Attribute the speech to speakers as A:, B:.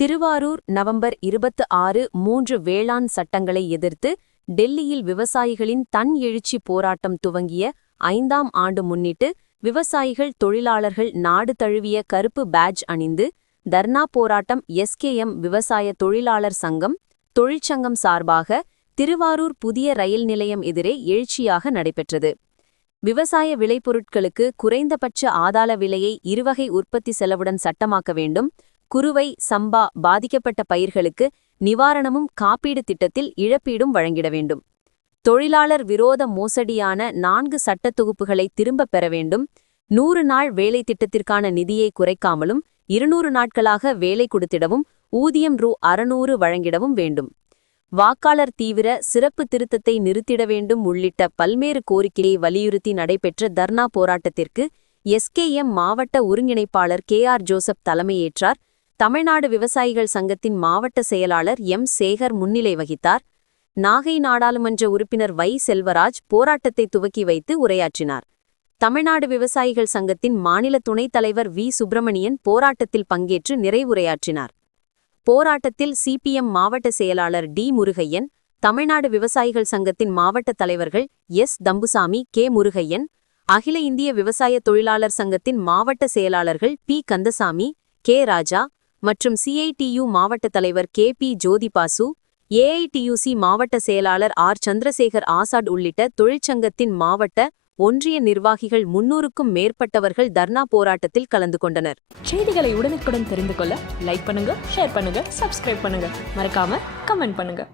A: Thiruvarur November இருபத்து ஆறு மூன்று வேளாண் சட்டங்களை எதிர்த்து டெல்லியில் விவசாயிகளின் தன் எழுச்சி போராட்டம் துவங்கிய ஐந்தாம் ஆண்டு முன்னிட்டு விவசாயிகள் தொழிலாளர்கள் நாடு தழுவிய கருப்பு பேட்ஜ் அணிந்து தர்ணா போராட்டம் எஸ்கேஎம் விவசாய தொழிலாளர் சங்கம் தொழிற்சங்கம் சார்பாக திருவாரூர் புதிய ரயில் நிலையம் எதிரே எழுச்சியாக நடைபெற்றது. விவசாய விளைபொருட்களுக்கு குறைந்தபட்ச ஆதார விலையை இருவகை உற்பத்தி செலவுடன் சட்டமாக்க வேண்டும். குறுவை சம்பா பாதிக்கப்பட்ட பயிர்களுக்கு நிவாரணமும் காப்பீடு திட்டத்தில் இழப்பீடும் வழங்கிட வேண்டும். தொழிலாளர் விரோத மோசடியான நான்கு சட்டத் தொகுப்புகளை திரும்பப் பெற வேண்டும். நூறு நாள் வேலை திட்டத்திற்கான நிதியை குறைக்காமலும் இருநூறு நாட்களாக வேலை கொடுத்திடவும் ஊதியம் ரூ அறுநூறு வழங்கிடவும் வேண்டும். வாக்காளர் தீவிர சிறப்பு திருத்தத்தை நிறுத்திட வேண்டும் உள்ளிட்ட பல்வேறு கோரிக்கையை வலியுறுத்தி நடைபெற்ற தர்ணா போராட்டத்திற்கு எஸ்கேஎம் மாவட்ட ஒருங்கிணைப்பாளர் கே ஆர் ஜோசப் தலைமையேற்றார். தமிழ்நாடு விவசாயிகள் சங்கத்தின் மாவட்ட செயலாளர் எம். சேகர் முன்னிலை வகித்தார். நாகை நாடாளுமன்ற உறுப்பினர் வை. செல்வராஜ் போராட்டத்தை துவக்கி வைத்து உரையாற்றினார். தமிழ்நாடு விவசாயிகள் சங்கத்தின் மாநில துணைத் தலைவர் வி. சுப்பிரமணியன் போராட்டத்தில் பங்கேற்று நிறைவுரையாற்றினார். போராட்டத்தில் சிபிஎம் மாவட்ட செயலாளர் டி. முருகையன் தமிழ்நாடு விவசாயிகள் சங்கத்தின் மாவட்ட தலைவர்கள் எஸ். தம்புசாமி கே. முருகையன் அகில இந்திய விவசாய தொழிலாளர் சங்கத்தின் மாவட்ட செயலாளர்கள் பி. கந்தசாமி கே. ராஜா மற்றும் சிஐடியு மாவட்ட தலைவர் கே பி ஜோதிபாசு ஏஐடியுசி மாவட்ட செயலாளர் ஆர். சந்திரசேகர் ஆசாட் உள்ளிட்ட தொழிற்சங்கத்தின் மாவட்ட ஒன்றிய நிர்வாகிகள் முன்னூறுக்கும் மேற்பட்டவர்கள் தர்ணா போராட்டத்தில் கலந்து கொண்டனர்.
B: செய்திகளை உடனுக்குடன் தெரிந்து கொள்ள லைக் பண்ணுங்க ஷேர் பண்ணுங்க சப்ஸ்கிரைப் பண்ணுங்க. மறக்காம கமெண்ட் பண்ணுங்க.